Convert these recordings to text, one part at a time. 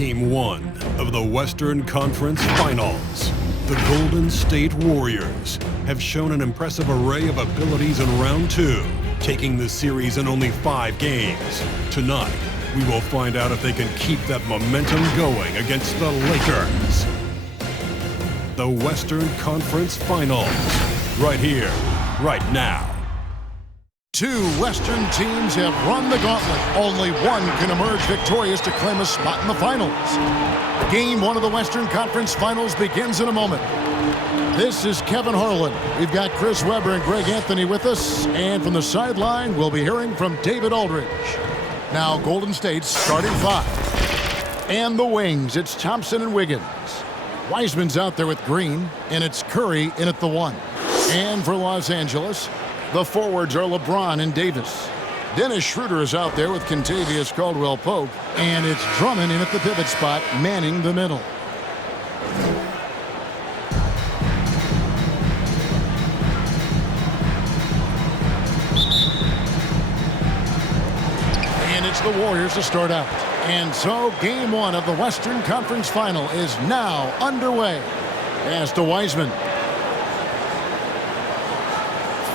Game 1 of the Western Conference Finals. The Golden State Warriors have shown an impressive array of abilities in round 2, taking the series in only 5 games. Tonight, we will find out if they can keep that momentum going against the Lakers. The Western Conference Finals, right here, right now. Two Western teams have run the gauntlet. Only one can emerge victorious to claim a spot in the finals. Game 1 of the Western Conference Finals begins in a moment. This is Kevin Harlan. We've got Chris Webber and Greg Anthony with us. And from the sideline, we'll be hearing from David Aldridge. Now Golden State's starting 5. And the wings, it's Thompson and Wiggins. Wiseman's out there with Green, and it's Curry in at the 1. And for Los Angeles, the forwards are LeBron and Davis. Dennis Schroeder is out there with Kentavious Caldwell-Pope, and it's Drummond in at the pivot spot, manning the middle. And it's the Warriors to start out. And so Game 1 of the Western Conference Final is now underway. Pass to Wiseman.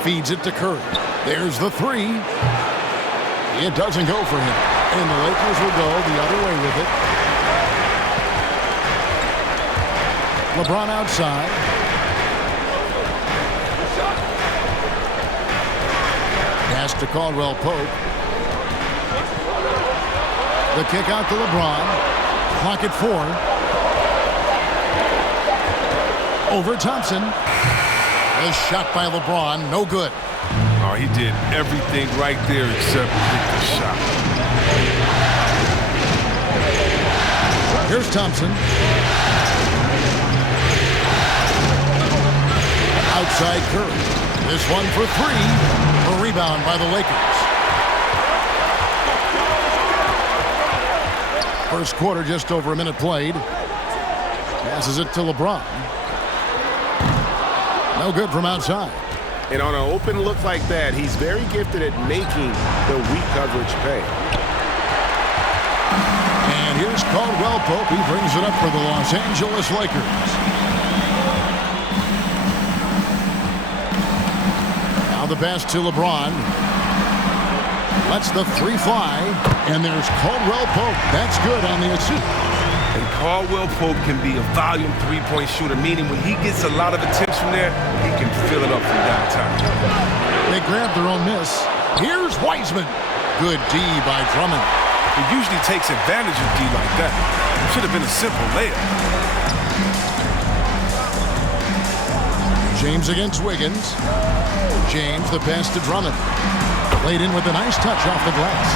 Feeds it to Curry. There's the 3. It doesn't go for him. And the Lakers will go the other way with it. LeBron outside. Pass to Caldwell-Pope. The kick out to LeBron. Clock at 4. Over Thompson. A shot by LeBron, no good. Oh, he did everything right there except hit the shot. Here's Thompson. Outside Curry. This one for 3. A rebound by the Lakers. First quarter, just over a minute played. Passes it to LeBron. No good from outside. And on an open look like that, he's very gifted at making the weak coverage pay. And here's Caldwell-Pope. He brings it up for the Los Angeles Lakers. Now the pass to LeBron. Lets the 3 fly. And there's Caldwell-Pope. That's good on the assist. And Caldwell-Pope can be a volume 3-point shooter, meaning when he gets a lot of attempts from there, he can fill it up from downtown. They grab their own miss. Here's Wiseman. Good D by Drummond. He usually takes advantage of D like that. It should have been a simple layup. James against Wiggins. James, the pass to Drummond. Laid in with a nice touch off the glass.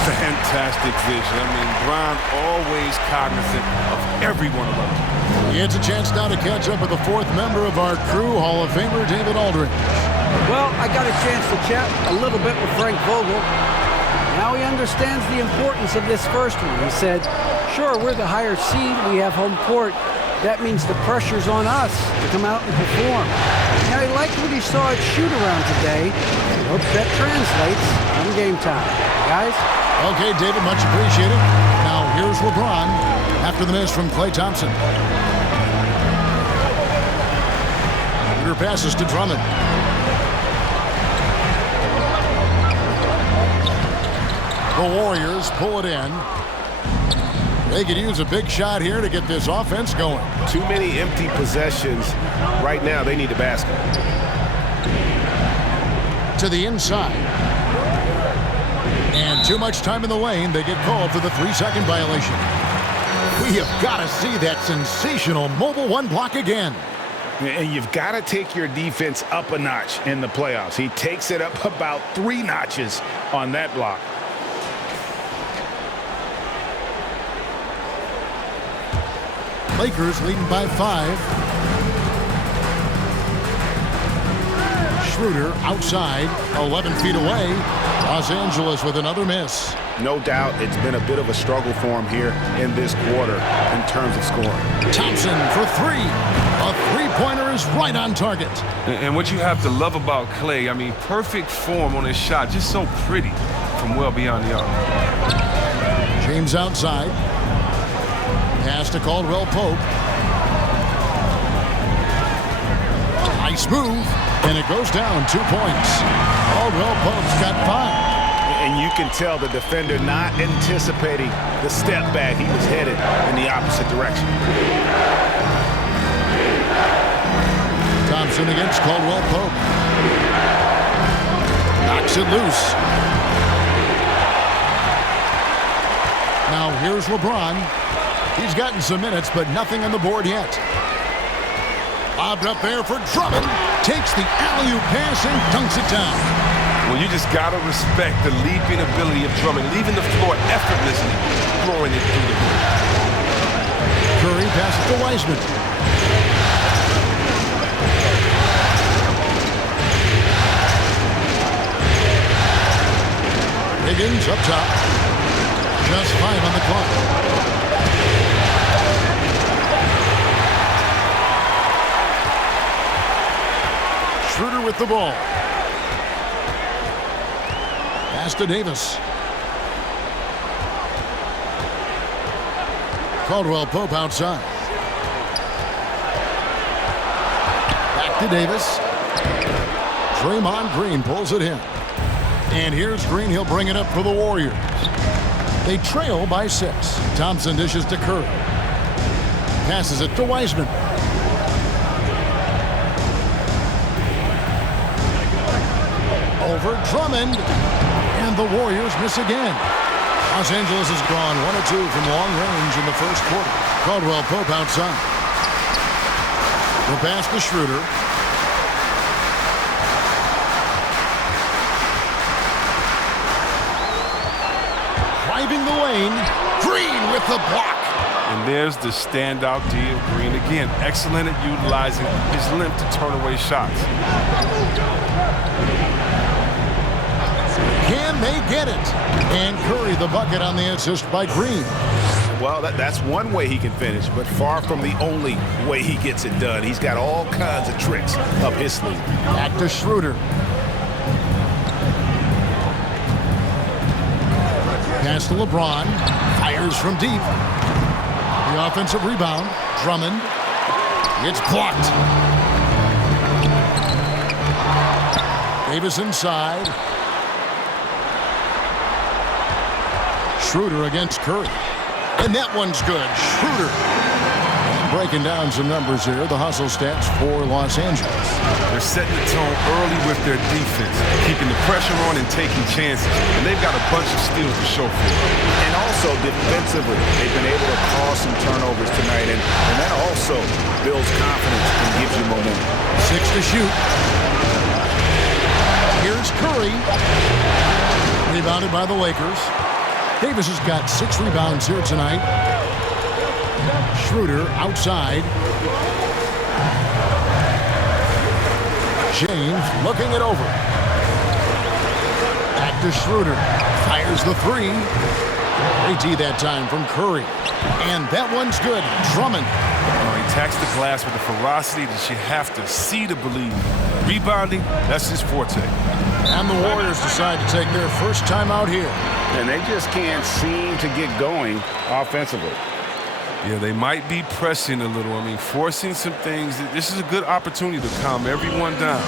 Fantastic vision. I mean, Bron always cognizant of every one of them. It's a chance now to catch up with the 4th member of our crew, Hall of Famer David Aldridge. Well, I got a chance to chat a little bit with Frank Vogel. Now he understands the importance of this first one. He said, sure, we're the higher seed. We have home court. That means the pressure's on us to come out and perform. Now, he liked what he saw at shoot-around today. Hopes that translates on game time. Guys? Okay, David, much appreciated. Now, here's LeBron after the miss from Klay Thompson. Peter passes to Drummond. The Warriors pull it in. They could use a big shot here to get this offense going. Too many empty possessions. Right now, they need a basket. To the inside. And too much time in the lane. They get called for the 3-second violation. We have got to see that sensational mobile 1 block again. And you've got to take your defense up a notch in the playoffs. He takes it up about 3 notches on that block. Lakers leading by 5. Schroeder outside, 11 feet away. Los Angeles with another miss. No doubt it's been a bit of a struggle for him here in this quarter in terms of scoring. Thompson for 3. A 3-pointer is right on target. And what you have to love about Klay, I mean, perfect form on his shot, just so pretty from well beyond the arc. James outside. Pass to Caldwell Pope. Nice move, and it goes down 2 points. Caldwell Pope's got 5. And you can tell the defender not anticipating the step back. He was headed in the opposite direction. Thompson against Caldwell Pope. Knocks it loose. Now here's LeBron. He's gotten some minutes, but nothing on the board yet. Lobbed up there for Drummond. Takes the alley-oop pass and dunks it down. Well, you just got to respect the leaping ability of Drummond, leaving the floor effortlessly, throwing it through the hoop. Curry passes to Wiseman. Higgins up top. Just 5 on the clock. Schroeder with the ball. Pass to Davis. Caldwell Pope outside. Back to Davis. Draymond Green pulls it in. And here's Green. He'll bring it up for the Warriors. They trail by 6. Thompson dishes to Curry. Passes it to Wiseman. Over Drummond. And the Warriors miss again. Los Angeles has gone 1 of 2 from long range in the first quarter. Caldwell Pope outside. The pass to Schroeder. Driving the lane. Green with the block. And there's the standout D of Green again. Excellent at utilizing his length to turn away shots. Can they get it? And Curry the bucket on the assist by Green. Well, that's one way he can finish, but far from the only way he gets it done. He's got all kinds of tricks up his sleeve. Back to Schroeder. Pass to LeBron. Fires from deep. The offensive rebound. Drummond. It's blocked. Davis inside. Schroeder against Curry. And that one's good. Schroeder. Breaking down some numbers here. The hustle stats for Los Angeles. They're setting the tone early with their defense, keeping the pressure on and taking chances. And they've got a bunch of steals to show for it. And also defensively, they've been able to cause some turnovers tonight. And that also builds confidence and gives you momentum. 6 to shoot. Here's Curry. Rebounded by the Lakers. Davis has got 6 rebounds here tonight. Schroeder outside. James looking it over. Back to Schroeder. Fires the 3. AT that time from Curry. And that one's good. Drummond. He attacks the glass with a ferocity that you have to see to believe. Rebounding, that's his forte. And the Warriors decide to take their first time out here. And they just can't seem to get going offensively. Yeah, they might be pressing a little. I mean, forcing some things. This is a good opportunity to calm everyone down.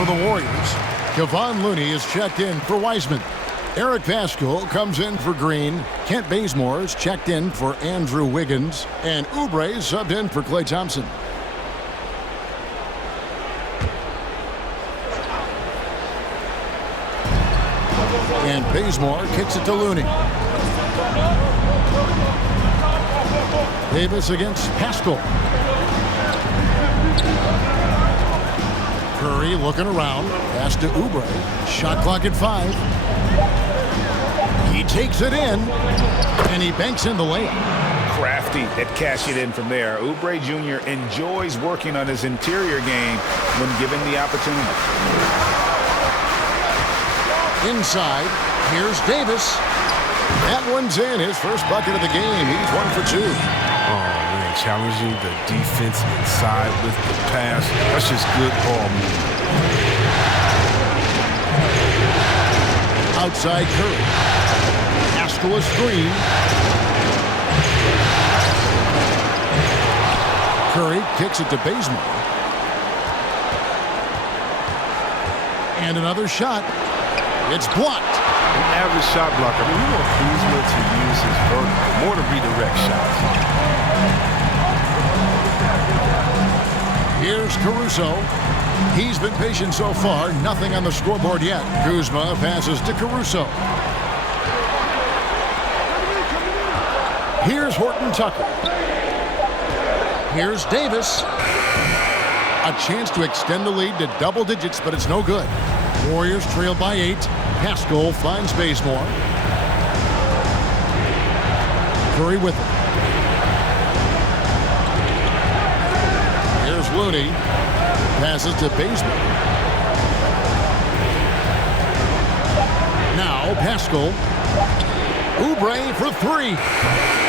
for the Warriors. Kevon Looney is checked in for Wiseman. Eric Paschall comes in for Green. Kent Bazemore is checked in for Andrew Wiggins. And Oubre subbed in for Klay Thompson. And Bazemore kicks it to Looney. Davis against Paschall. Curry looking around. Pass to Oubre. Shot clock at 5. He takes it in, and he banks in the layup. Crafty at cash it in from there. Oubre Jr. enjoys working on his interior game when given the opportunity. Inside, here's Davis. That one's in. His first bucket of the game. He's 1 for 2. Oh, man, challenging the defense inside with the pass. That's just good ball movement. Outside Curry. Paschall a screen. Curry kicks it to Bazemore. And another shot. It's blocked. An average shot blocker. I mean, you want Kuzma to use his vertical more to redirect shots. Here's Caruso. He's been patient so far. Nothing on the scoreboard yet. Kuzma passes to Caruso. Here's Horton Tucker. Here's Davis. A chance to extend the lead to double digits, but it's no good. Warriors trail by 8. Paschall finds Bazemore. Curry with it. Here's Looney. Passes to Bazemore. Now Paschall. Oubre for 3.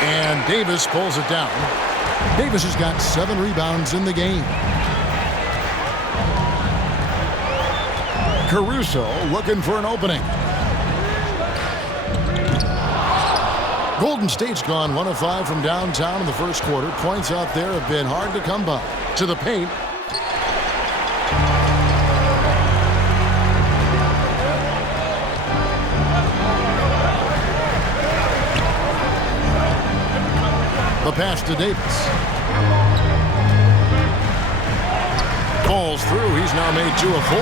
And Davis pulls it down. Davis has got 7 rebounds in the game. Caruso looking for an opening. Golden State's gone 1 of 5 from downtown in the first quarter. Points out there have been hard to come by. To the paint. The pass to Davis. Falls through. He's now made 2 of 4.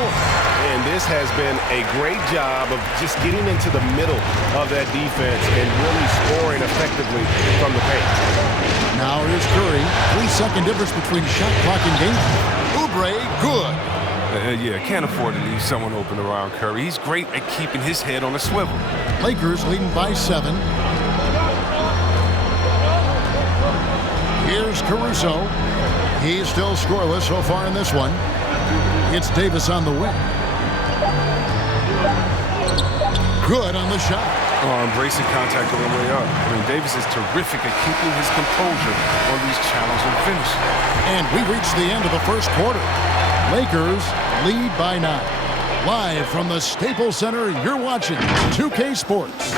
And this has been a great job of just getting into the middle of that defense and really scoring effectively from the paint. Now here's Curry. 3-second difference between shot clock and game. Oubre, good. Yeah, can't afford to leave someone open around Curry. He's great at keeping his head on a swivel. Lakers leading by 7. Here's Caruso. He's still scoreless so far in this one. It's Davis on the wing. Good on the shot. Oh, embracing contact on the way up. I mean, Davis is terrific at keeping his composure on these challenging finishes. And we reached the end of the first quarter. Lakers lead by 9. Live from the Staples Center, you're watching 2K Sports.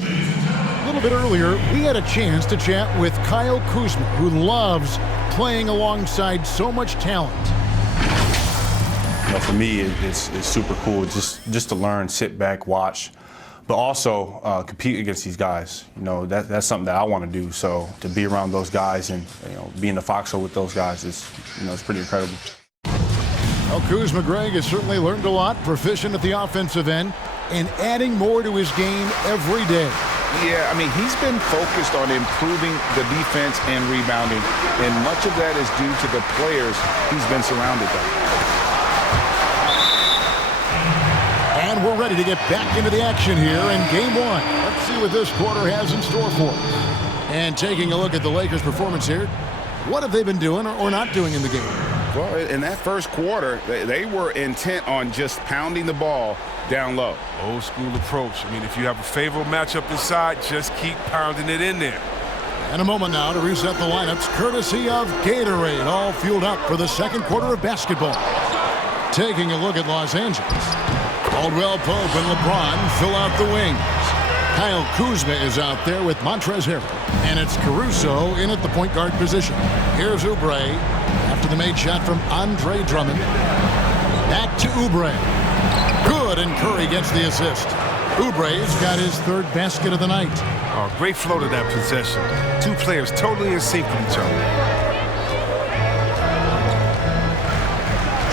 A little bit earlier, we had a chance to chat with Kyle Kuzma, who loves playing alongside so much talent. You know, for me, it's super cool just to learn, sit back, watch, but also compete against these guys. You know, that's something that I want to do. So to be around those guys and be in the foxhole with those guys is it's pretty incredible. Well, Kuzma Greg has certainly learned a lot, proficient at the offensive end, and adding more to his game every day. Yeah, I mean, he's been focused on improving the defense and rebounding, and much of that is due to the players he's been surrounded by. And we're ready to get back into the action here in Game 1. Let's see what this quarter has in store for us. And taking a look at the Lakers' performance here, what have they been doing or not doing in the game? Well, in that first quarter, they were intent on just pounding the ball down low. Old school approach. I mean, if you have a favorable matchup inside, just keep pounding it in there. And a moment now to reset the lineups, courtesy of Gatorade, all fueled up for the second quarter of basketball. Taking a look at Los Angeles. Caldwell Pope and LeBron fill out the wings. Kyle Kuzma is out there with Montrezl Harrell. And it's Caruso in at the point guard position. Here's Oubre after the made shot from Andre Drummond. Back to Oubre. Good, and Curry gets the assist. Oubre's got his third basket of the night. Oh, great flow to that possession. Two players totally in sync with each other.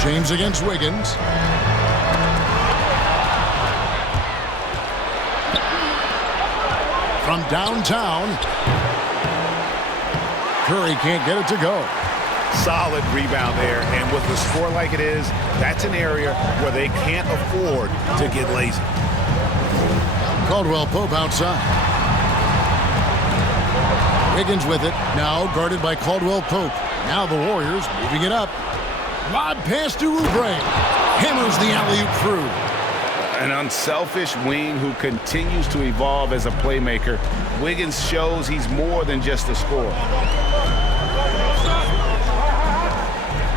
James against Wiggins. From downtown. Curry can't get it to go. Solid rebound there, and with a score like it is, that's an area where they can't afford to get lazy. Caldwell Pope outside. Wiggins with it, now guarded by Caldwell Pope. Now the Warriors moving it up. Lob pass to Oubre. Hammers the alley-oop through. An unselfish wing who continues to evolve as a playmaker. Wiggins shows he's more than just a scorer.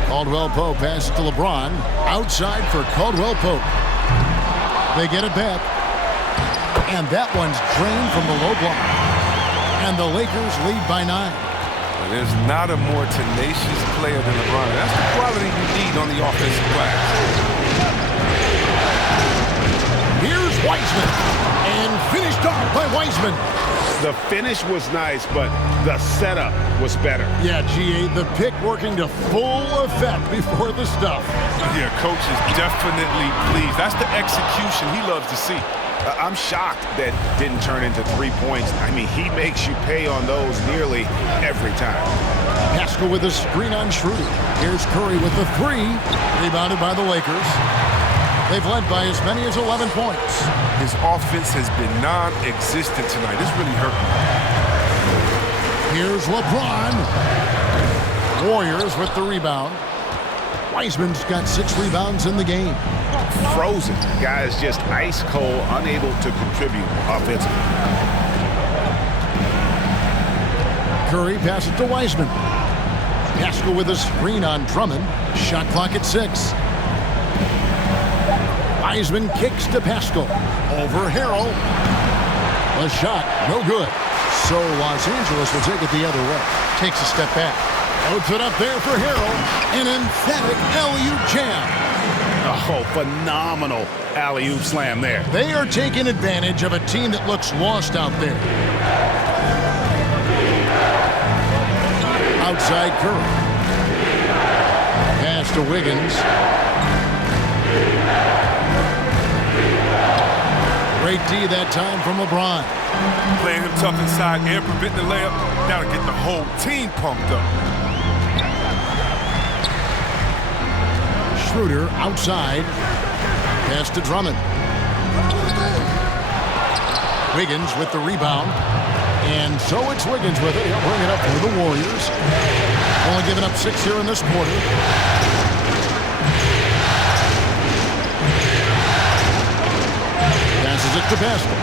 Caldwell Pope passes to LeBron. Outside for Caldwell Pope. They get it back. And that one's drained from the low block. And the Lakers lead by 9. There's not a more tenacious player than LeBron. That's the quality you need on the offensive glass. Here's Wiseman. And finished off by Wiseman. The finish was nice, but the setup was better. Yeah, GA, the pick working to full effect before the stuff. Yeah, coach is definitely pleased. That's the execution he loves to see. I'm shocked that didn't turn into 3 points. I mean, he makes you pay on those nearly every time. Pascal with a screen on Schroeder. Here's Curry with the 3. Rebounded by the Lakers. They've led by as many as 11 points. His offense has been non-existent tonight. This really hurt him. Here's LeBron. Warriors with the rebound. Wiseman's got 6 rebounds in the game. Frozen. Guys just ice cold, unable to contribute offensively. Curry passes to Wiseman. Pascal with a screen on Drummond. Shot clock at 6. Wiseman kicks to Pascal. Over Harrell. A shot, no good. So Los Angeles will take it the other way. Takes a step back. Puts it up there for Harrell. An emphatic alley-oop jam. Oh, phenomenal alley-oop slam there. They are taking advantage of a team that looks lost out there. Outside Curry. Pass to Wiggins. Great D that time from LeBron. Playing him tough inside and preventing the layup. Now to get the whole team pumped up. Schroeder outside. Pass to Drummond. Wiggins with the rebound. And so it's Wiggins with it. He'll bring it up for the Warriors. Only giving up 6 here in this quarter. Passes it to Pascal.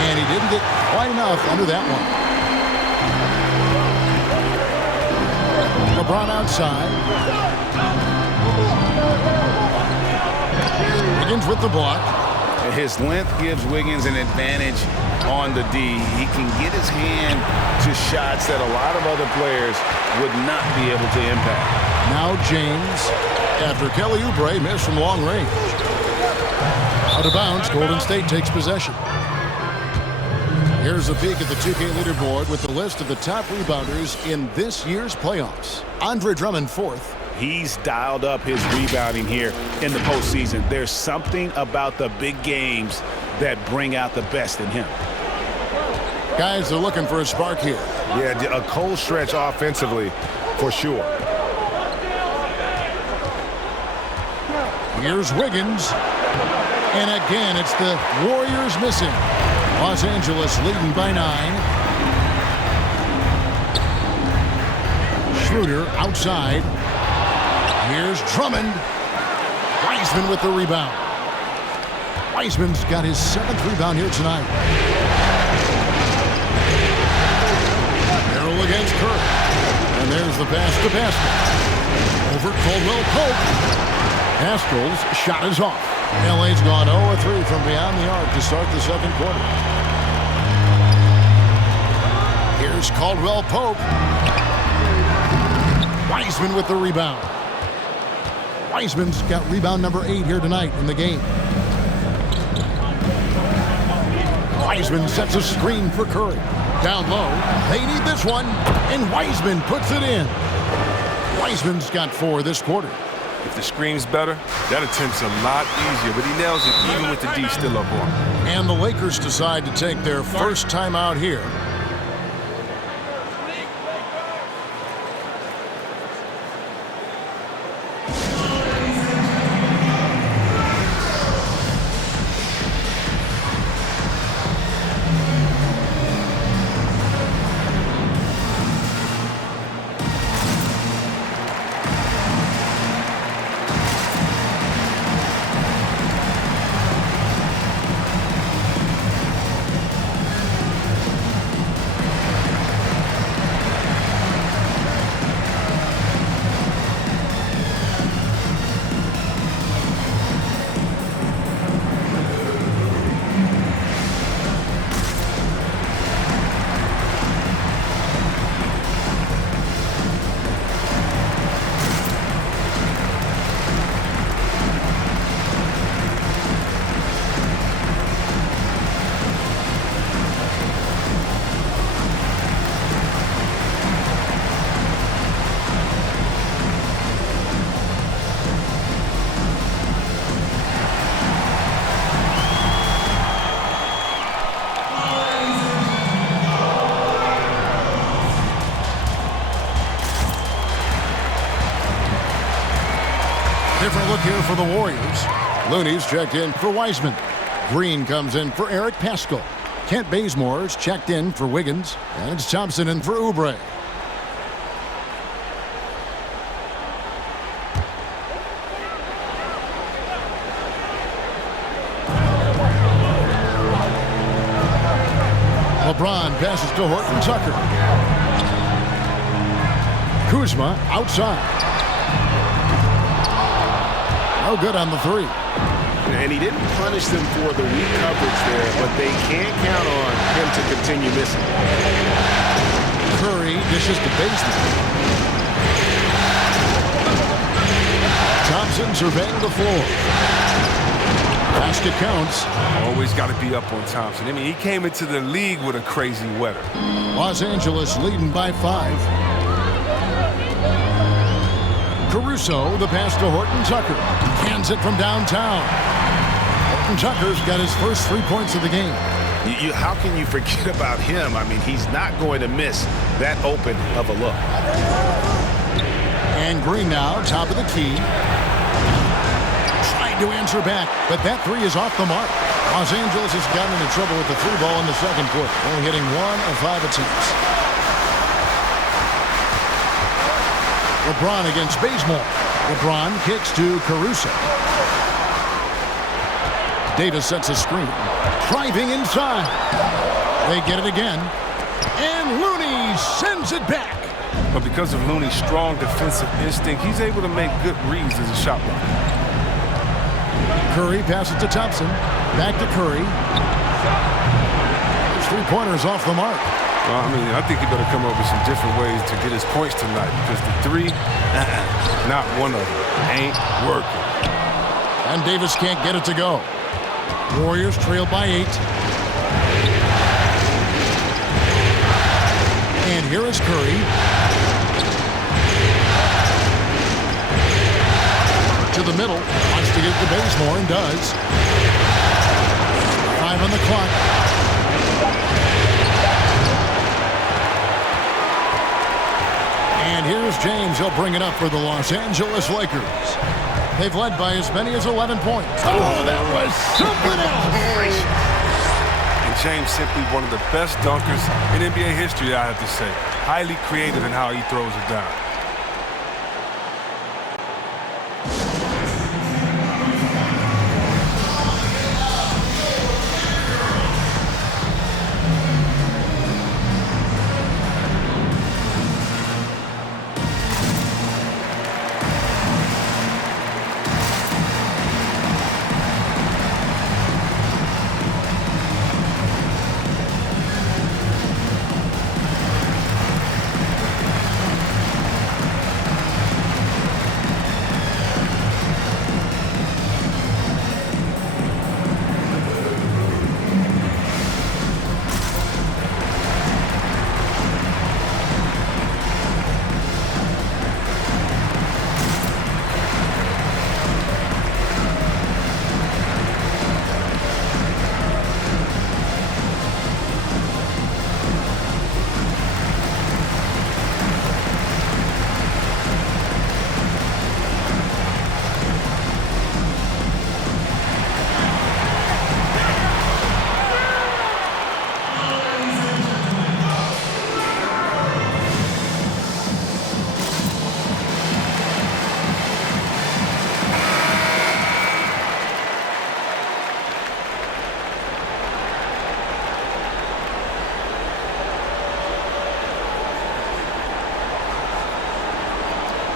And he didn't get quite enough under that one. LeBron outside. Wiggins with the block. His length gives Wiggins an advantage on the D. He can get his hand to shots that a lot of other players would not be able to impact. Now James, after Kelly Oubre missed from long range. Out of bounds, Golden State takes possession. Here's a peek at the 2K leaderboard with the list of the top rebounders in this year's playoffs. Andre Drummond, 4th. He's dialed up his rebounding here in the postseason. There's something about the big games that bring out the best in him. Guys are looking for a spark here. Yeah, a cold stretch offensively, for sure. Here's Wiggins. And again, it's the Warriors missing. Los Angeles leading by 9. Schroeder outside. Here's Drummond. Wiseman with the rebound. Wiseman's got his 7th rebound here tonight. Merrill against Curry. And there's the pass to Pascal. Over Caldwell Pope. Pascal's shot is off. LA's gone 0-3 from beyond the arc to start the second quarter. Here's Caldwell Pope. Wiseman with the rebound. Wiseman's got rebound number 8 here tonight in the game. Wiseman sets a screen for Curry. Down low. They need this one. And Wiseman puts it in. Wiseman's got 4 this quarter. If the screen's better, that attempt's a lot easier, but he nails it even with the D still up on. And the Lakers decide to take their first timeout here. Different look here for the Warriors. Looney's checked in for Wiseman. Green comes in for Eric Paschall. Kent Bazemore's checked in for Wiggins. And it's Thompson in for Oubre. LeBron passes to Horton Tucker. Kuzma outside. No good on the 3. And he didn't punish them for the weak coverage there, but they can't count on him to continue missing. Curry dishes to Bazemore. Thompson surveying the floor. Basket counts. Always got to be up on Thompson. I mean, he came into the league with a crazy weather. Los Angeles leading by 5. Caruso, the pass to Horton Tucker. Hands it from downtown. Horton Tucker's got his first 3 points of the game. How can you forget about him? I mean, he's not going to miss that open of a look. And Green now, top of the key. Trying to answer back, but that 3 is off the mark. Los Angeles has gotten into trouble with the 3 ball in the second quarter, only hitting 1 of 5 attempts. LeBron against Bazemore. LeBron kicks to Caruso. Davis sets a screen. Driving inside. They get it again. And Looney sends it back. But because of Looney's strong defensive instinct, he's able to make good reads as a shot blocker. Curry passes to Thompson. Back to Curry. His 3-pointers off the mark. Well, I mean, I think he better come up with some different ways to get his points tonight because the 3, not one of them, ain't working. And Davis can't get it to go. Warriors trail by 8. And here is Curry. To the middle. Wants to get to Bazemore and does. 5 on the clock. And here's James. He'll bring it up for the Los Angeles Lakers. They've led by as many as 11 points. Oh, that was something else. And James simply one of the best dunkers in NBA history, I have to say. Highly creative in how he throws it down.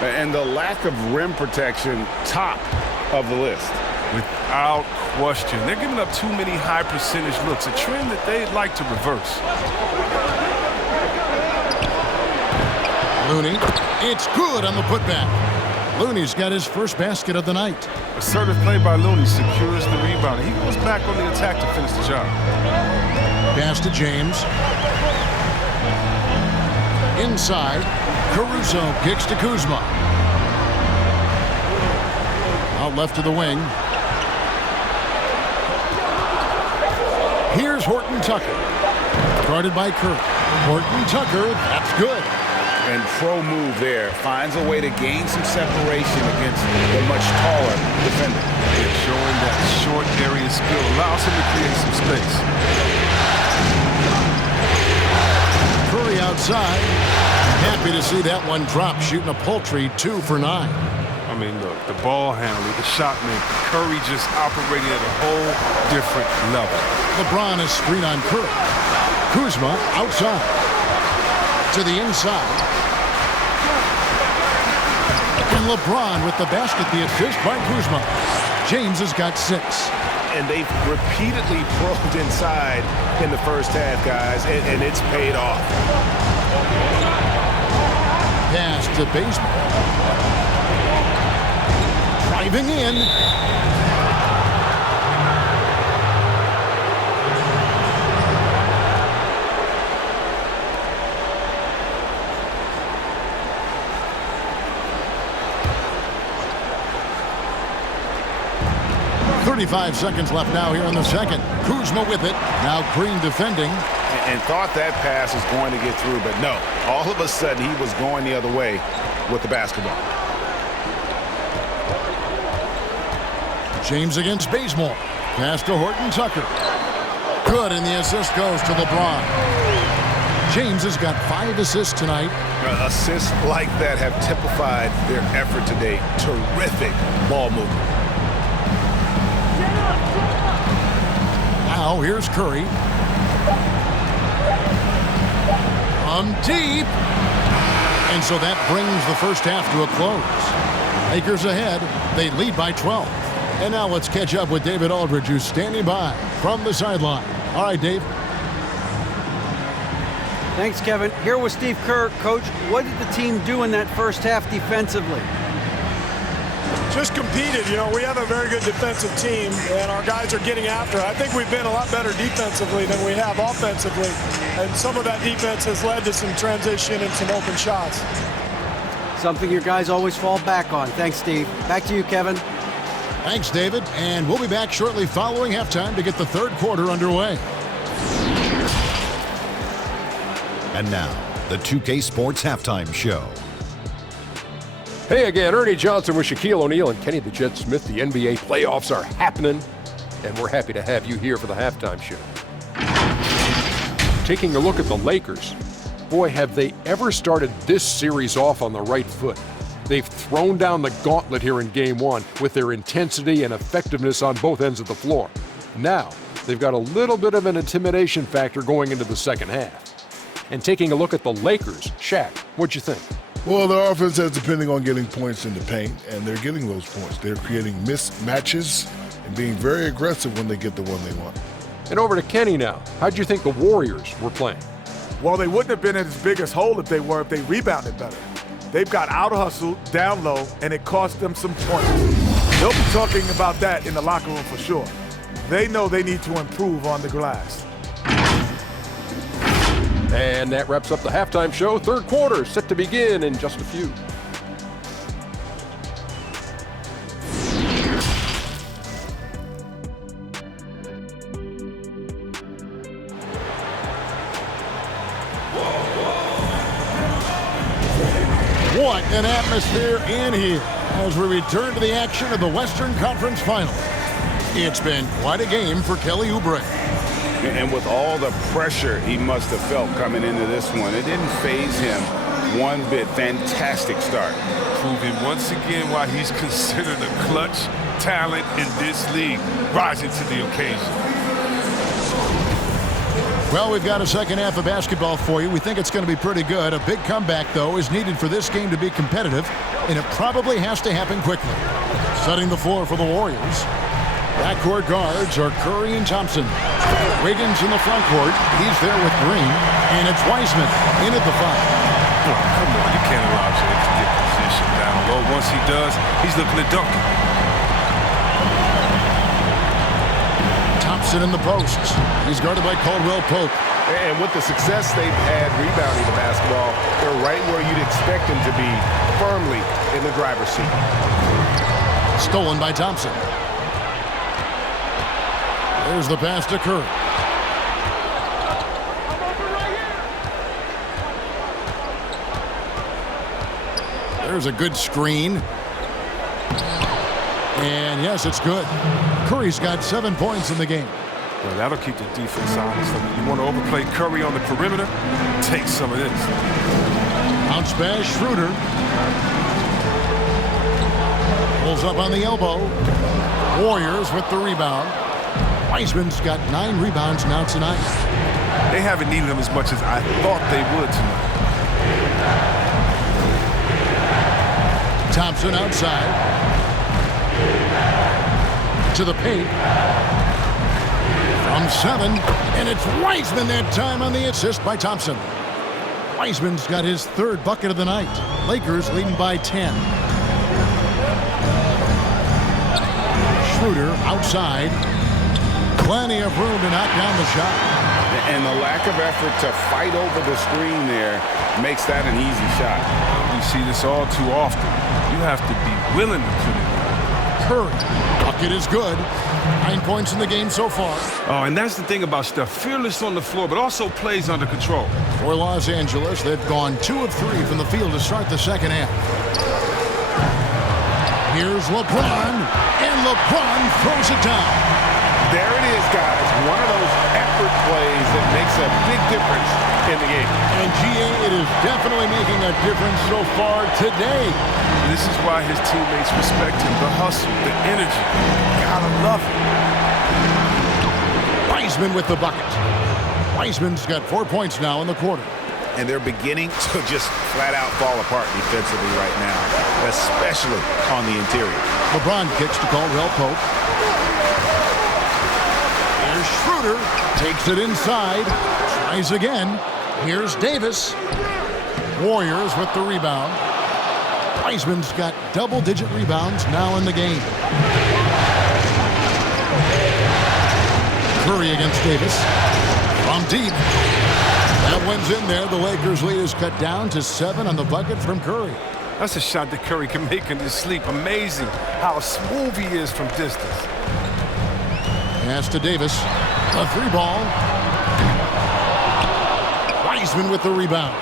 And the lack of rim protection, top of the list. Without question. They're giving up too many high percentage looks, a trend that they'd like to reverse. Looney, it's good on the putback. Looney's got his first basket of the night. Assertive play by Looney secures the rebound. He goes back on the attack to finish the job. Pass to James. Inside, Caruso kicks to Kuzma. Out left to the wing. Here's Horton Tucker. Guarded by Curry. Horton Tucker, that's good. And pro move there. Finds a way to gain some separation against the much taller defender. Showing that short area skill allows him to create some space. Curry outside. Happy to see that one drop, shooting a paltry 2 for 9. I mean, look, the ball handler, the shot maker, Curry just operating at a whole different level. LeBron is screen on Curry. Kuzma outside. To the inside. And LeBron with the basket, the assist by Kuzma. James has got 6. And they've repeatedly probed inside in the first half, guys, and it's paid off. Pass to Bazemore. Driving in. .35 seconds left now here in the second. Kuzma with it. Now Green defending. And thought that pass was going to get through, but no. All of a sudden, he was going the other way with the basketball. James against Bazemore. Pass to Horton Tucker. Good, and the assist goes to LeBron. James has got 5 assists tonight. Assists like that have typified their effort today. Terrific ball movement. Now here's Curry. From deep. And so that brings the first half to a close. Lakers ahead. They lead by 12. And now let's catch up with David Aldridge, who's standing by from the sideline. All right, Dave. Thanks, Kevin. Here with Steve Kerr. Coach, what did the team do in that first half defensively? Just competed. You know, we have a very good defensive team, and our guys are getting after it. I think we've been a lot better defensively than we have offensively, and some of that defense has led to some transition and some open shots. Something your guys always fall back on. Thanks, Steve. Back to you, Kevin. Thanks, David. And we'll be back shortly following halftime to get the third quarter underway. And now, the 2K Sports Halftime Show. Hey again, Ernie Johnson with Shaquille O'Neal and Kenny the Jet Smith. The NBA playoffs are happening, and we're happy to have you here for the halftime show. Taking a look at the Lakers, boy, have they ever started this series off on the right foot. They've thrown down the gauntlet here in Game 1 with their intensity and effectiveness on both ends of the floor. Now, they've got a little bit of an intimidation factor going into the second half. And taking a look at the Lakers, Shaq, what'd you think? Well, their offense is depending on getting points in the paint, and they're getting those points. They're creating mismatches and being very aggressive when they get the one they want. And over to Kenny now. How'd you think the Warriors were playing? Well, they wouldn't have been in as big a hole if they rebounded better. They've got out-hustled, down low, and it cost them some points. They'll be talking about that in the locker room for sure. They know they need to improve on the glass. And that wraps up the halftime show. Third quarter set to begin in just a few. What an atmosphere in here as we return to the action of the Western Conference Final. It's been quite a game for Kelly Oubre. And with all the pressure he must have felt coming into this one, it didn't faze him one bit. Fantastic start. Proving once again why he's considered a clutch talent in this league, rising to the occasion. Well, we've got a second half of basketball for you. We think it's going to be pretty good. A big comeback, though, is needed for this game to be competitive, and it probably has to happen quickly. Setting the floor for the Warriors. Backcourt guards are Curry and Thompson. Wiggins in the front court. He's there with Green, and it's Wiseman in at the 5. Oh, come on, you can't allow Jay to get position down low. Once he does, he's looking to dunk it. Thompson in the posts. He's guarded by Caldwell Pope. And with the success they've had rebounding the basketball, they're right where you'd expect them to be, firmly in the driver's seat. Stolen by Thompson. There's the pass to Curry. There's a good screen. And yes, it's good. Curry's got 7 points in the game. Well, that'll keep the defense honest. I mean, you want to overplay Curry on the perimeter? Take some of this. Bounce pass, Schroeder. Pulls up on the elbow. Warriors with the rebound. Wiseman's got 9 rebounds now tonight. They haven't needed him as much as I thought they would tonight. Thompson outside. To the paint. From 7, and it's Wiseman that time on the assist by Thompson. Wiseman's got his 3rd bucket of the night. Lakers leading by 10. Schroeder outside. Plenty of room to knock down the shot. And the lack of effort to fight over the screen there makes that an easy shot. You see this all too often. You have to be willing to put it in. Curry. Bucket is good. 9 points in the game so far. Oh, and that's the thing about Steph. Fearless on the floor, but also plays under control. For Los Angeles, they've gone 2 of 3 from the field to start the second half. Here's LeBron, and LeBron throws it down. There it is, guys. One of those effort plays that makes a big difference in the game. And GA, it is definitely making a difference so far today. This is why his teammates respect him. The hustle, the energy. Gotta love it. Wiseman with the bucket. Wiseman's got 4 points now in the quarter. And they're beginning to just flat out fall apart defensively right now, especially on the interior. LeBron kicks to Caldwell Pope. Here's Schroeder. Takes it inside. Tries again. Here's Davis. Warriors with the rebound. Wiseman's got double-digit rebounds now in the game. Curry against Davis. From deep. That one's in there. The Lakers' lead is cut down to 7 on the bucket from Curry. That's a shot that Curry can make in his sleep. Amazing how smooth he is from distance. Pass to Davis. A 3-ball. Wiseman with the rebound.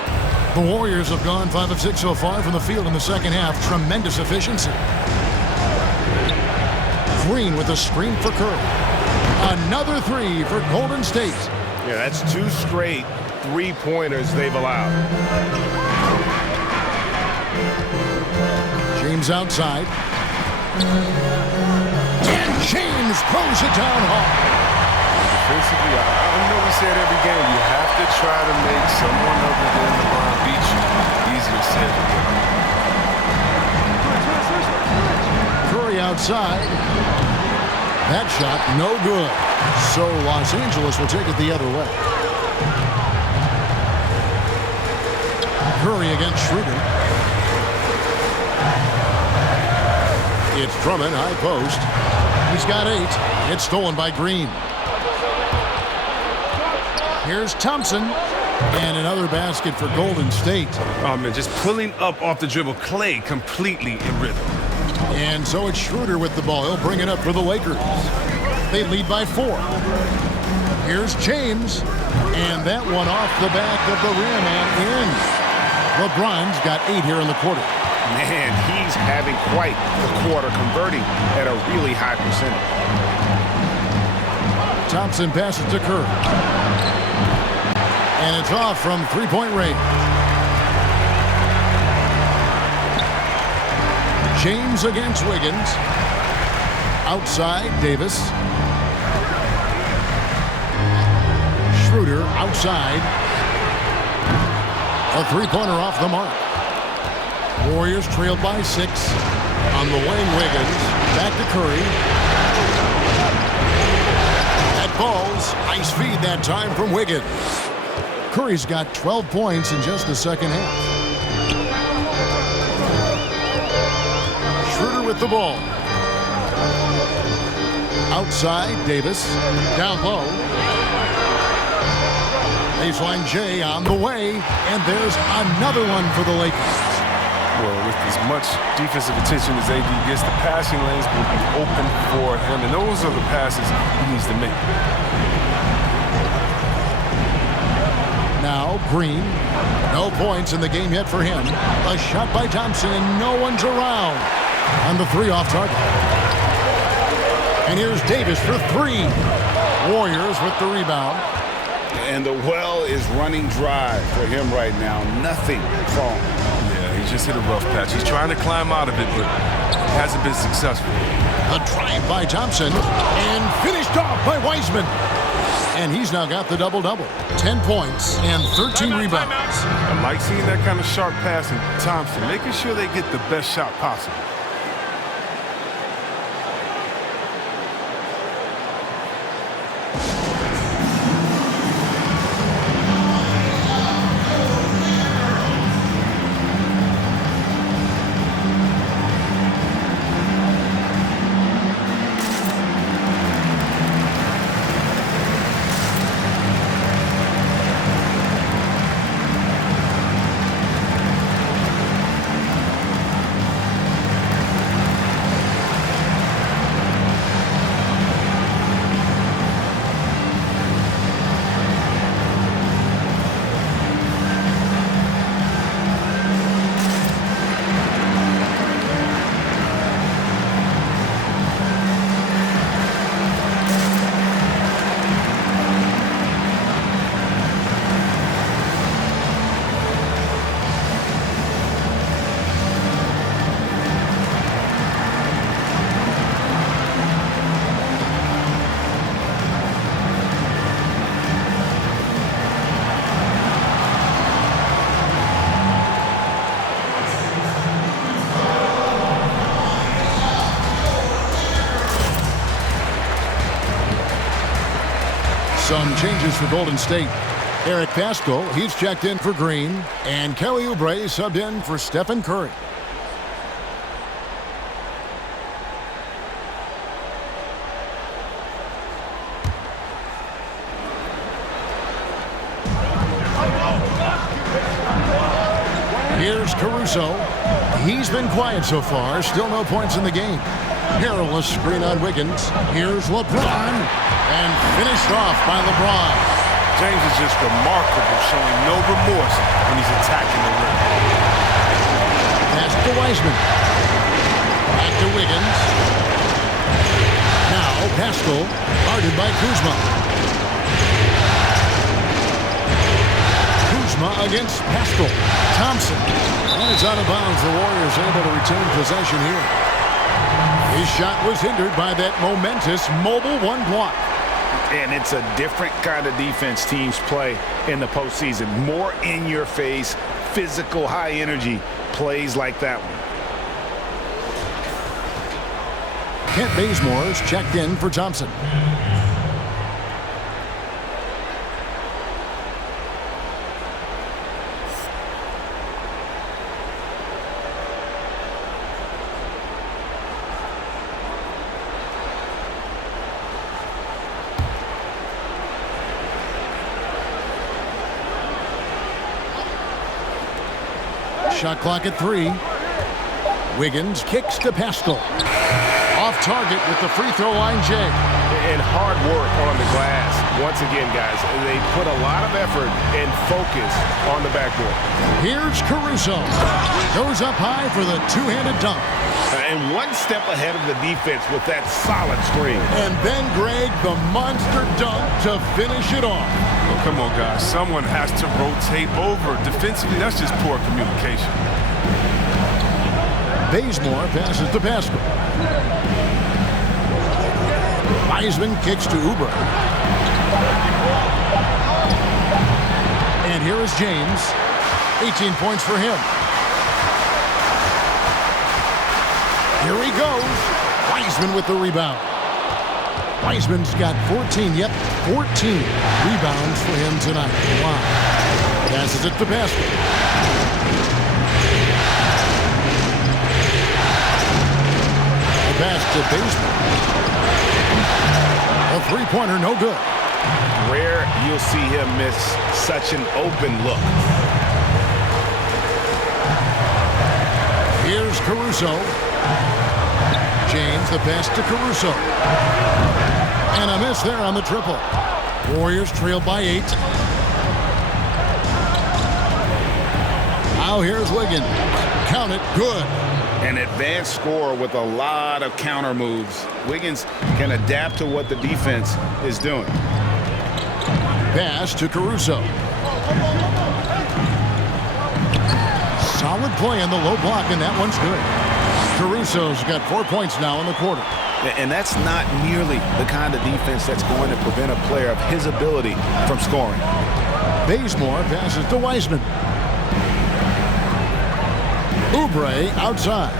The Warriors have gone 5 of 6 so far from the field in the second half. Tremendous efficiency. Green with a screen for Curry. Another 3 for Golden State. Yeah, that's 2 straight 3-pointers they've allowed. James outside. And James throws it down hard. Defensively, I know we say it every game. You have to try to make someone other than LeBron beat you. Easier said than done. Curry outside. That shot, no good. So Los Angeles will take it the other way. Curry against Schroeder. It's Drummond, high post. He's got 8. It's stolen by Green. Here's Thompson. And another basket for Golden State. Oh, man, just pulling up off the dribble. Clay completely in rhythm. And so it's Schroeder with the ball. He'll bring it up for the Lakers. They lead by 4. Here's James. And that one off the back of the rim and in. LeBron's got 8 here in the quarter. Man, he's having quite the quarter, converting at a really high percentage. Thompson passes to Curry. And it's off from 3-point range. James against Wiggins. Outside, Davis. Schroeder outside. A three-pointer off the mark. Warriors trailed by 6. On the wing, Wiggins. Back to Curry. That falls. Nice feed that time from Wiggins. Curry's got 12 points in just the second half. Schroeder with the ball. Outside, Davis. Down low. Baseline J on the way. And there's another one for the Lakers. Well, with as much defensive attention as AD gets, the passing lanes will be open for him, and those are the passes he needs to make. Now, Green. No points in the game yet for him. A shot by Thompson, and no one's around. On the 3 off target. And here's Davis for 3. Warriors with the rebound. And the well is running dry for him right now. Nothing falling. Yeah, he just hit a rough patch. He's trying to climb out of it, but hasn't been successful. A drive by Thompson, and finished off by Wiseman. And he's now got the double-double. 10 points and 13 rebounds. I like seeing that kind of sharp pass in Thompson, making sure they get the best shot possible. Some changes for Golden State. Eric Paschall, he's checked in for Green. And Kelly Oubre subbed in for Stephen Curry. Here's Caruso. He's been quiet so far. Still no points in the game. Perilous screen on Wiggins. Here's LeBron. And finished off by LeBron. James is just remarkable, showing no remorse when he's attacking the rim. Pass to Wiseman. Back to Wiggins. Now Paschall, guarded by Kuzma. Kuzma against Paschall. Thompson. And it's out of bounds. The Warriors able to retain possession here. His shot was hindered by that momentous mobile 1 block. And it's a different kind of defense teams play in the postseason. More in-your-face, physical, high-energy plays like that one. Kent Bazemore's checked in for Thompson. Shot clock at 3. Wiggins kicks to Paschall. Off target with the free throw line, Jay. And hard work on the glass. Once again, guys, they put a lot of effort and focus on the backboard. Here's Caruso. Goes up high for the two-handed dunk. And one step ahead of the defense with that solid screen. And then Greg, the monster dunk to finish it off. Oh, come on, guys. Someone has to rotate over. Defensively, that's just poor communication. Bazemore passes to Paschall. Wiseman kicks to Oubre. And here is James. 18 points for him. Here he goes. Wiseman with the rebound. Wiseman's got 14. Yep, 14 rebounds for him tonight. Wow. Passes it to basket. The pass to Bazemore. A three-pointer, no good. Rare you'll see him miss such an open look. Here's Caruso. James, the pass to Caruso. And a miss there on the triple. Warriors trail by 8. Now here's Wiggins. Count it, good. An advanced scorer with a lot of counter moves. Wiggins can adapt to what the defense is doing. Pass to Caruso. Solid play in the low block, and that one's good. Caruso's got 4 points now in the quarter. And that's not nearly the kind of defense that's going to prevent a player of his ability from scoring. Bazemore passes to Wiseman. Oubre outside.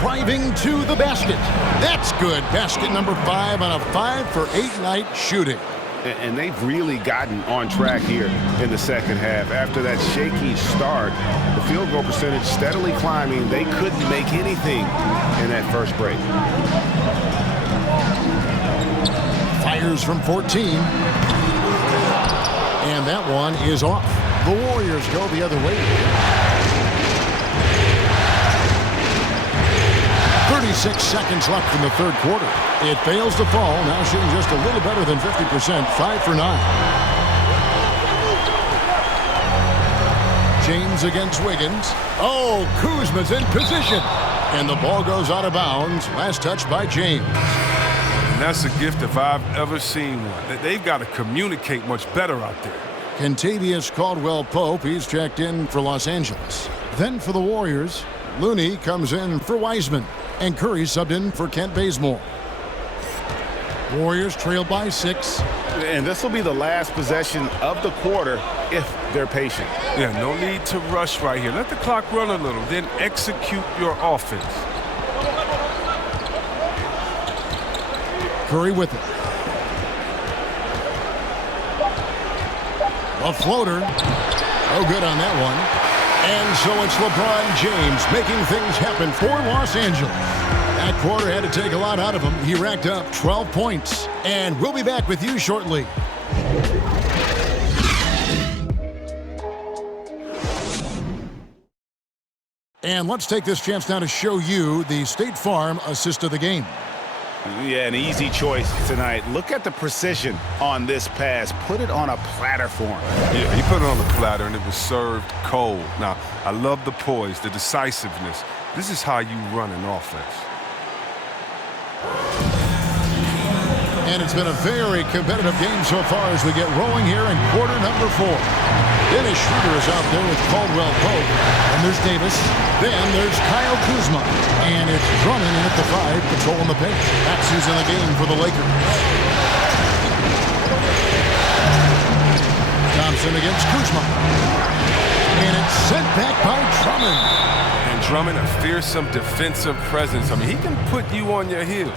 Driving to the basket. That's good. Basket number 5 on a 5-for-8 night shooting. And they've really gotten on track here in the second half. After that shaky start, the field goal percentage steadily climbing. They couldn't make anything in that first break. Fires from 14. And that one is off. The Warriors go the other way. 36 seconds left in the third quarter. It fails to fall. Now shooting just a little better than 50%. 5 for 9. James against Wiggins. Oh, Kuzma's in position. And the ball goes out of bounds. Last touch by James. And that's a gift if I've ever seen one. They've got to communicate much better out there. Kentavious Caldwell-Pope, he's checked in for Los Angeles. Then for the Warriors, Looney comes in for Wiseman. And Curry subbed in for Kent Bazemore. Warriors trail by 6. And this will be the last possession of the quarter if they're patient. Yeah, no need to rush right here. Let the clock run a little, then execute your offense. Curry with it. A floater. No good on that one. And so it's LeBron James making things happen for Los Angeles. That quarter had to take a lot out of him. He racked up 12 points. And we'll be back with you shortly. And let's take this chance now to show you the State Farm assist of the game. Yeah, an easy choice tonight. Look at the precision on this pass. Put it on a platter for him. Yeah, he put it on the platter, and it was served cold. Now, I love the poise, the decisiveness. This is how you run an offense. And it's been a very competitive game so far as we get rolling here in quarter number 4. Dennis Schroeder is out there with Caldwell-Pope. And there's Davis. Then there's Kyle Kuzma. And it's Drummond in at the 5, patrolling the paint. That's who's in the game for the Lakers. Thompson against Kuzma. And it's sent back by Drummond. And Drummond, a fearsome defensive presence. I mean, he can put you on your heels.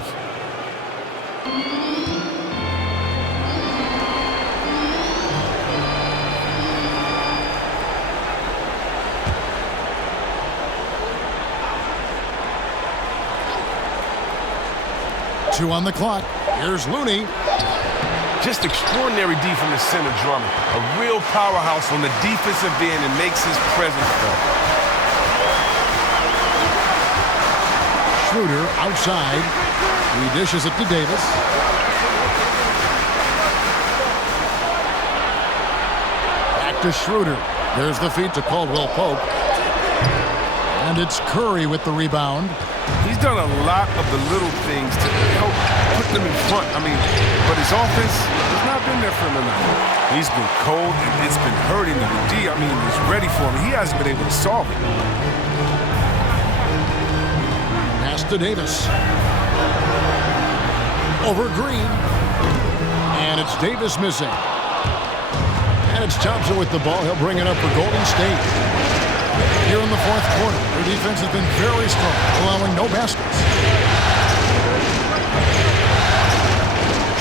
Two on the clock. Here's Looney. Just extraordinary D from the center, Drummond. A real powerhouse on the defensive end and makes his presence felt. Schroeder outside. He dishes it to Davis. Back to Schroeder. There's the feed to Caldwell-Pope. And it's Curry with the rebound. He's done a lot of the little things to help put them in front. I mean, but his offense has not been there for him tonight. He's been cold, and it's been hurting him. The D, I mean, was ready for him. He hasn't been able to solve it. Pass to Davis. Over Green. And it's Davis missing. And it's Thompson with the ball. He'll bring it up for Golden State. Here in the fourth quarter, their defense has been very strong, allowing no baskets.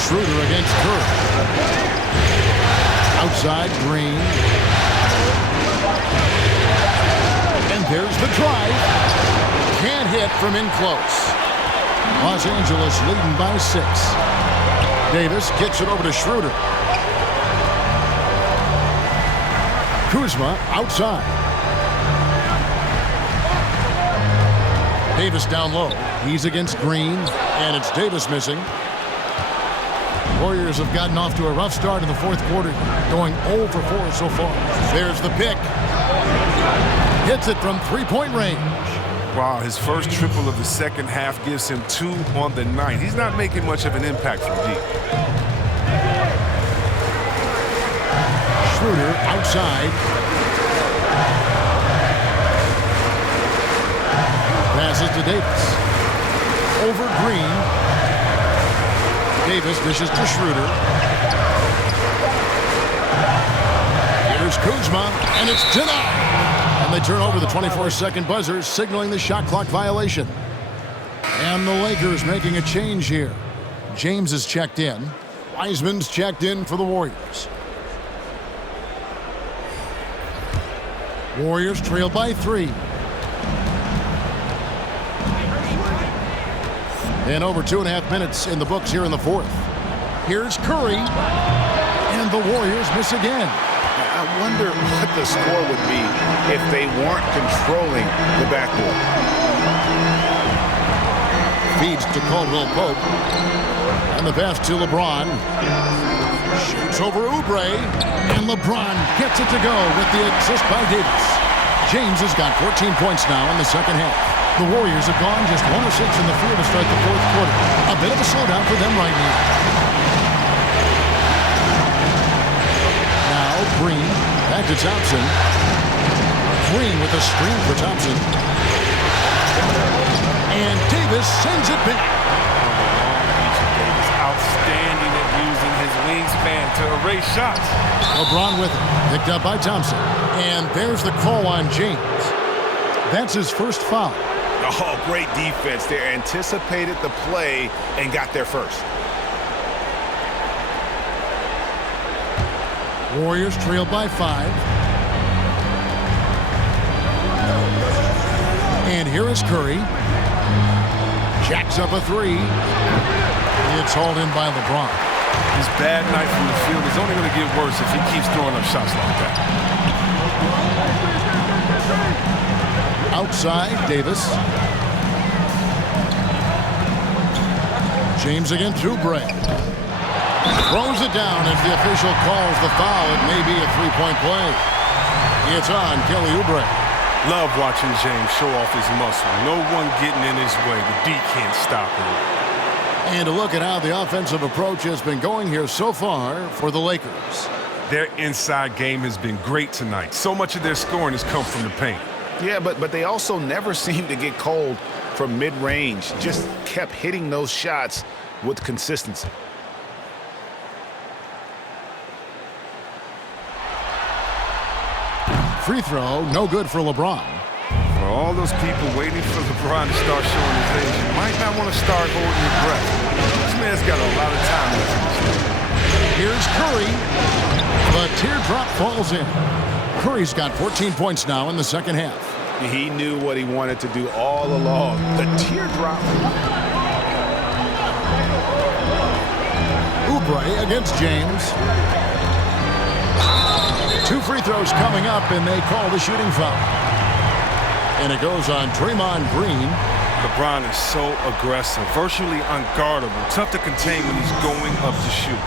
Schroeder against Curry. Outside, Green. And there's the drive. Can't hit from in close. Los Angeles leading by 6. Davis kicks it over to Schroeder. Kuzma outside. Davis down low. He's against Green, and it's Davis missing. Warriors have gotten off to a rough start in the fourth quarter, going 0 for 4 so far. There's the pick. Hits it from three-point range. Wow, his first triple of the second half gives him 2 on the night. He's not making much of an impact from deep. Schroeder outside. Passes to Davis. Over Green. Davis dishes to Schroeder. Here's Kuzma, and it's denied. And they turn over the 24-second buzzer, signaling the shot clock violation. And the Lakers making a change here. James is checked in. Wiseman's checked in for the Warriors. Warriors trail by 3. And over 2.5 minutes in the books here in the fourth. Here's Curry. And the Warriors miss again. I wonder what the score would be if they weren't controlling the backboard. Feeds to Caldwell Pope. And the pass to LeBron. Shoots over Oubre. And LeBron gets it to go with the assist by Davis. James has got 14 points now in the second half. The Warriors have gone just 1 of 6 in the field to start the fourth quarter. A bit of a slowdown for them right now. Now Green back to Thompson. Green with a screen for Thompson. And Davis sends it back. Davis outstanding at using his wingspan to erase shots. LeBron with it. Picked up by Thompson. And there's the call on James. That's his first foul. Oh, great defense there. Anticipated the play and got there first. Warriors trail by 5. And here is Curry. Jacks up a 3. It's hauled in by LeBron. His bad night from the field is only going to get worse if he keeps throwing up shots like that. Outside, Davis. James against Oubre. Throws it down as the official calls the foul. It may be a three-point play. It's on Kelly Oubre. Love watching James show off his muscle. No one getting in his way. The D can't stop him. And a look at how the offensive approach has been going here so far for the Lakers. Their inside game has been great tonight. So much of their scoring has come from the paint. Yeah, but they also never seem to get cold from mid-range. Just kept hitting those shots with consistency. Free throw, no good for LeBron. For all those people waiting for LeBron to start showing his age, you might not want to start holding your breath. This man's got a lot of time left. Here's Curry. The teardrop falls in. Curry's got 14 points now in the second half. He knew what he wanted to do all along. The teardrop. Oubre against James. 2 free throws coming up, and they call the shooting foul. And it goes on Draymond Green. LeBron is so aggressive, virtually unguardable, tough to contain when he's going up to shoot.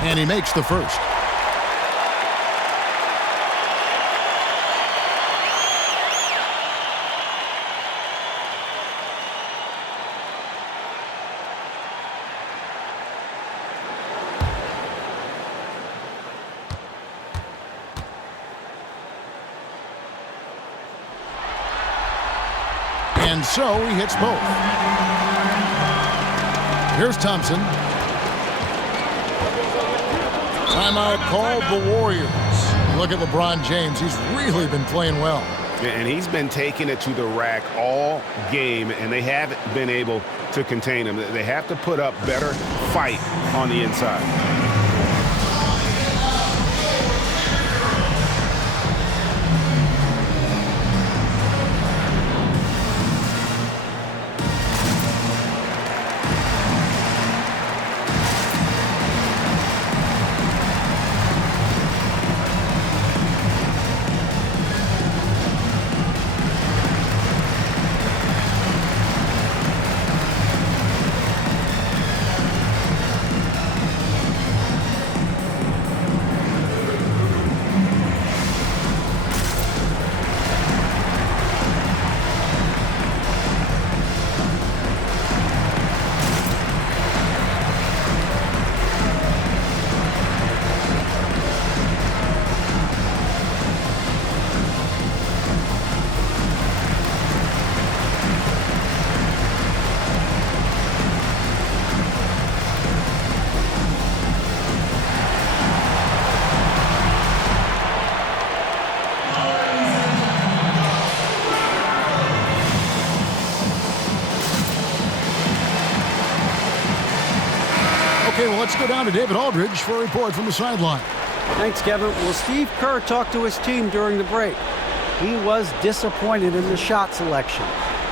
And he makes the first. And so he hits both. Here's Thompson. Timeout called the Warriors. Look at LeBron James. He's really been playing well. And he's been taking it to the rack all game, and they haven't been able to contain him. They have to put up better fight on the inside. Okay, well, let's go down to David Aldridge for a report from the sideline. Thanks, Kevin. Well, Steve Kerr talked to his team during the break. He was disappointed in the shot selection.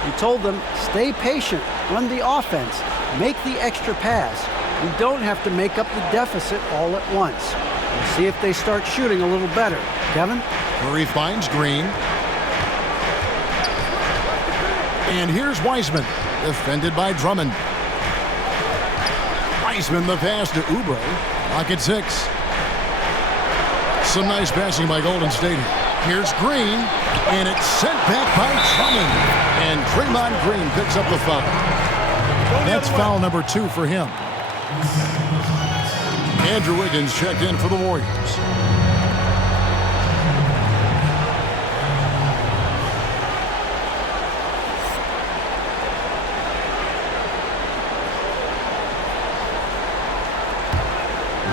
He told them, stay patient, run the offense, make the extra pass. We don't have to make up the deficit all at once. We'll see if they start shooting a little better. Kevin? Murray finds Green. And here's Wiseman, defended by Drummond. Wiseman the pass to Oubre. Lock at 6. Some nice passing by Golden State. Here's Green, and it's sent back by Drummond. And Draymond Green picks up the foul. That's foul number 2 for him. Andrew Wiggins checked in for the Warriors.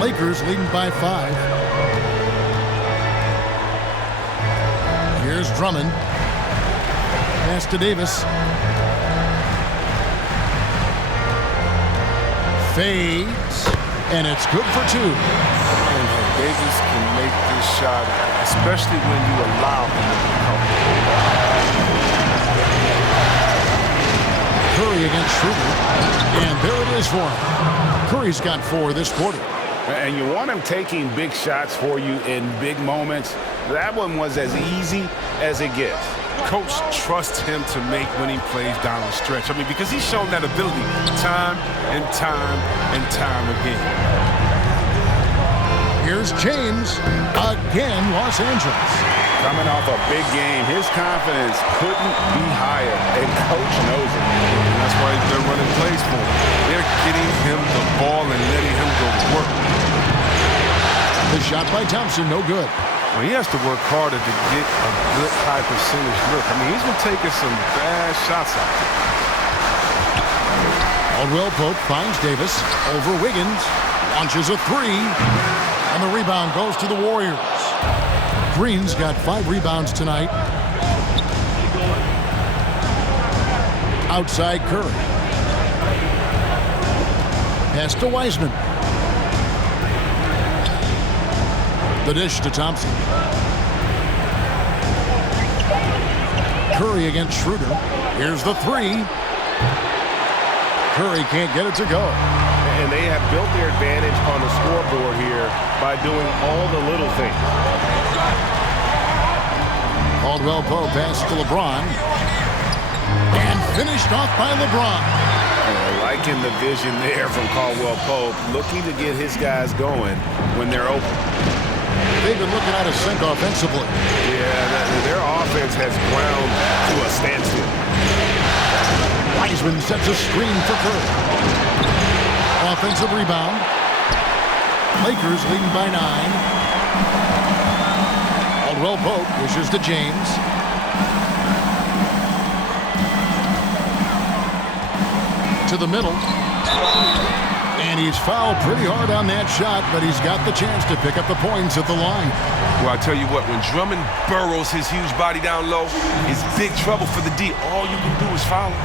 Lakers leading by 5. Here's Drummond. Pass to Davis. Fades. And it's good for 2. And Davis can make this shot, especially when you allow him to come. Curry against Schroeder. And there it is for him. Curry's got 4 this quarter. And you want him taking big shots for you in big moments. That one was as easy as it gets. Coach trusts him to make winning plays down the stretch. I mean, because he's shown that ability time and time and time again. Here's James. Again, Los Angeles. Coming off a big game, his confidence couldn't be higher, and Coach knows it. And that's why they're running plays for him. They're getting him the ball and letting him go to work. The shot by Thompson, no good. Well, he has to work harder to get a good high percentage look. I mean, he's been taking some bad shots out there. Caldwell Pope finds Davis over Wiggins. Launches a 3. And the rebound goes to the Warriors. Green's got 5 rebounds tonight. Outside Curry. Pass to Wiseman. The dish to Thompson. Curry against Schroeder. Here's the 3. Curry can't get it to go. And they have built their advantage on the scoreboard here by doing all the little things. Caldwell Pope passes to LeBron. And finished off by LeBron. Liking the vision there from Caldwell Pope, looking to get his guys going when they're open. They've been looking at a sink offensively. Yeah, their offense has ground to a standstill. Wiseman sets a screen for Curry. Offensive rebound. Lakers leading by 9. Caldwell Pope wishes to James. To the middle. And he's fouled pretty hard on that shot, but he's got the chance to pick up the points at the line. Well, I tell you what, when Drummond burrows his huge body down low, it's big trouble for the D. All you can do is foul him.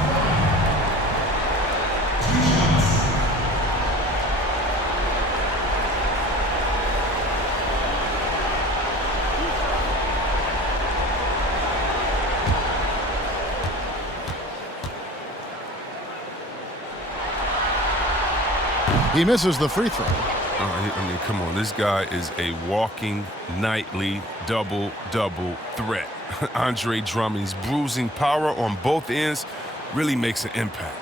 He misses the free throw. I mean, come on. This guy is a walking nightly double-double threat. Andre Drummond's bruising power on both ends really makes an impact.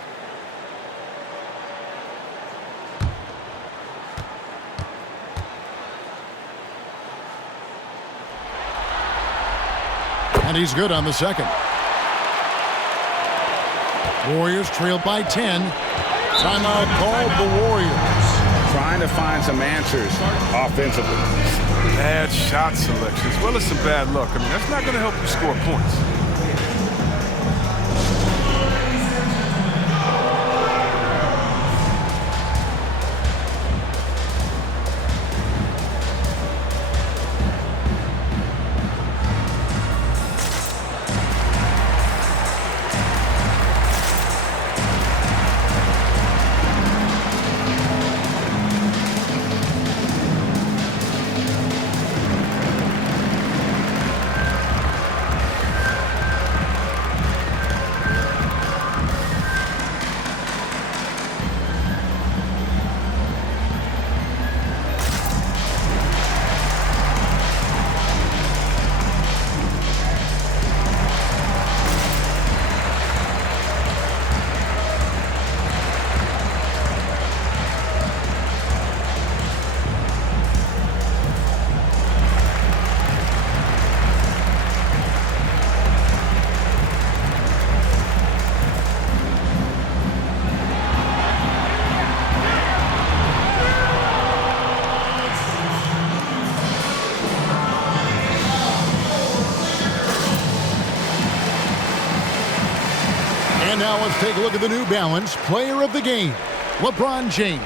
And he's good on the second. Warriors trail by 10. Timeout called the Warriors. Trying to find some answers offensively. Bad shot selection as well as some bad luck. I mean, that's not going to help you score points. And now let's take a look at the New Balance Player of the Game, LeBron James.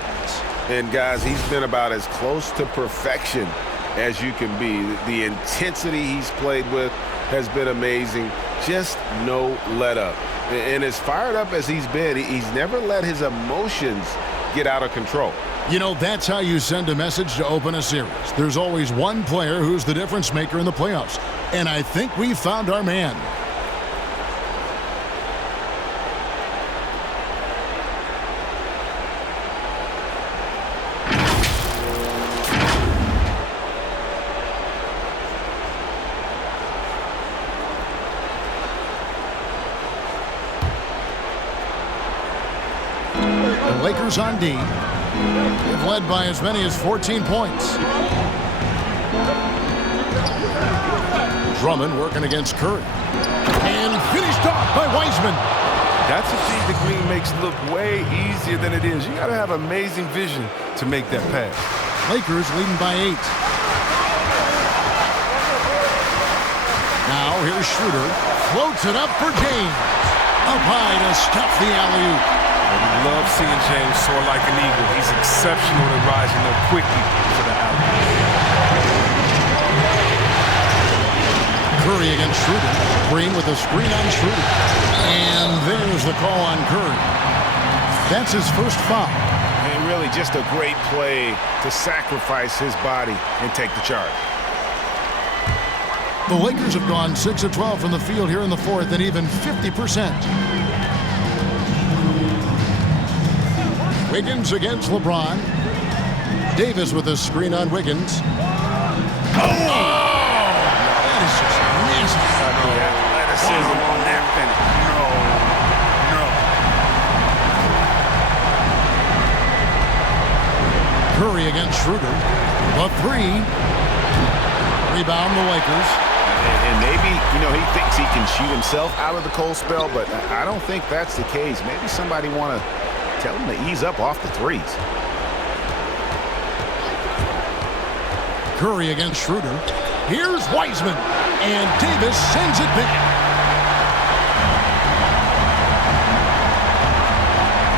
And guys, he's been about as close to perfection as you can be. The intensity he's played with has been amazing. Just no let up. And as fired up as he's been, he's never let his emotions get out of control. You know, that's how you send a message to open a series. There's always one player who's the difference maker in the playoffs. And I think we found our man. The Lakers on D. They've led by as many as 14 points. Drummond working against Curry. And finished off by Wiseman. That's a feed the Green makes look way easier than it is. You got to have amazing vision to make that pass. Lakers leading by 8. Now here's Schroeder. Floats it up for James. Up high to stuff the alley-oop. We love seeing James soar like an eagle. He's exceptional at rising up quickly for the alley. Curry against Schroeder. Green with a screen on Schroeder. And there's the call on Curry. That's his first foul. And really just a great play to sacrifice his body and take the charge. The Lakers have gone 6 of 12 from the field here in the fourth and even 50%. Wiggins against LeBron. Davis with a screen on Wiggins. Oh! That is just nasty. The athleticism on that finish. No. Curry against Schroeder. The three. Rebound the Lakers. And maybe, you know, he thinks he can shoot himself out of the cold spell, but I don't think that's the case. Maybe somebody want to tell him to ease up off the threes. Curry against Schroeder. Here's Wiseman. And Davis sends it back.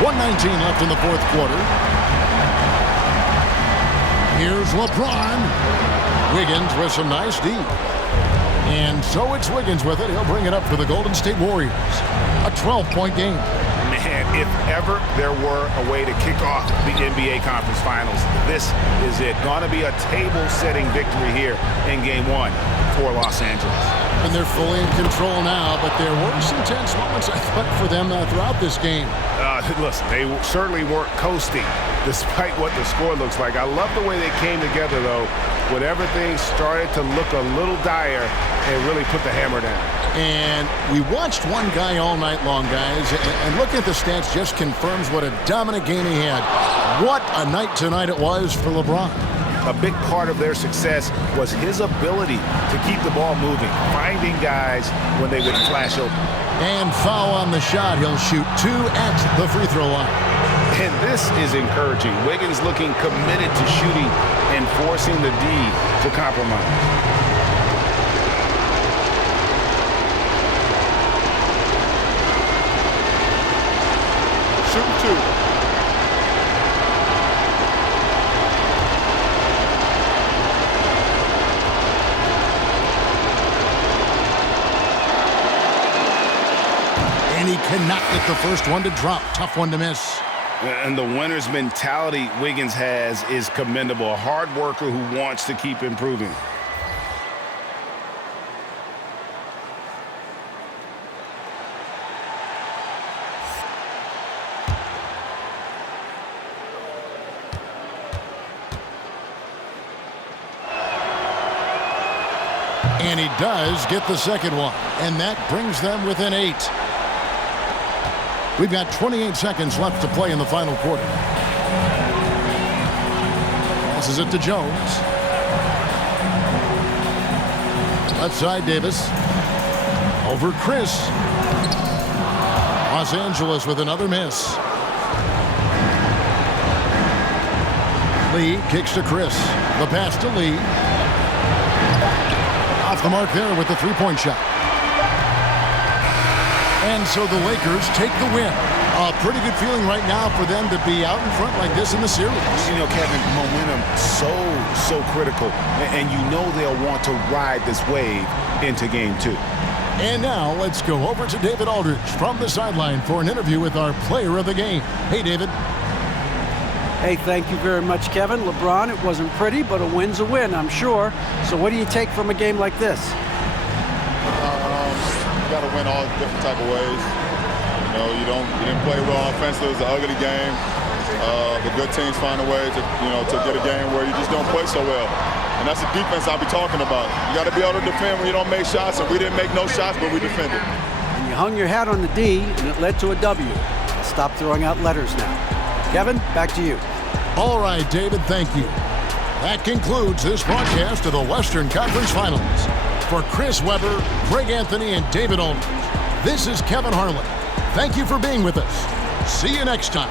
1:19 left in the fourth quarter. Here's LeBron. Wiggins with some nice D. And so it's Wiggins with it. He'll bring it up for the Golden State Warriors. A 12-point game. Man, if ever there were a way to kick off the NBA Conference Finals, this is it. Gonna be a table-setting victory here in Game 1 for Los Angeles. And they're fully in control now, but there were some tense moments, I thought, for them throughout this game. Listen, they certainly weren't coasting, despite what the score looks like. I love the way they came together, though, when everything started to look a little dire and really put the hammer down. And we watched one guy all night long, guys, and looking at the stats just confirms what a dominant game he had. What a night tonight it was for LeBron. A big part of their success was his ability to keep the ball moving, finding guys when they would flash open. And foul on the shot. He'll shoot 2 at the free throw line. And this is encouraging. Wiggins looking committed to shooting and forcing the D to compromise. Shoot 2. And he cannot get the first one to drop. Tough one to miss. And the winner's mentality Wiggins has is commendable. A hard worker who wants to keep improving. And he does get the second one. And that brings them within 8. We've got 28 seconds left to play in the final quarter. Passes it to Jones. Left side, Davis. Over Chris. Los Angeles with another miss. Lee kicks to Chris. The pass to Lee. Off the mark there with the three-point shot. And so the Lakers take the win. A pretty good feeling right now for them to be out in front like this in the series. You know, Kevin, momentum so critical. And you know they'll want to ride this wave into Game 2. And now let's go over to David Aldridge from the sideline for an interview with our player of the game. Hey, David. Hey, thank you very much, Kevin. LeBron, it wasn't pretty, but a win's a win, I'm sure. So what do you take from a game like this? You got to win all different type of ways. You know, you didn't play well offensively. It was an ugly game. The good teams find a way to get a game where you just don't play so well. And that's the defense I'll be talking about. You got to be able to defend when you don't make shots, and we didn't make no shots, but we defended. And you hung your hat on the D, and it led to a W. I'll stop throwing out letters now. Kevin, back to you. All right, David, thank you. That concludes this broadcast of the Western Conference Finals. For Chris Webber, Greg Anthony, and David Aldridge, this is Kevin Harlan. Thank you for being with us. See you next time.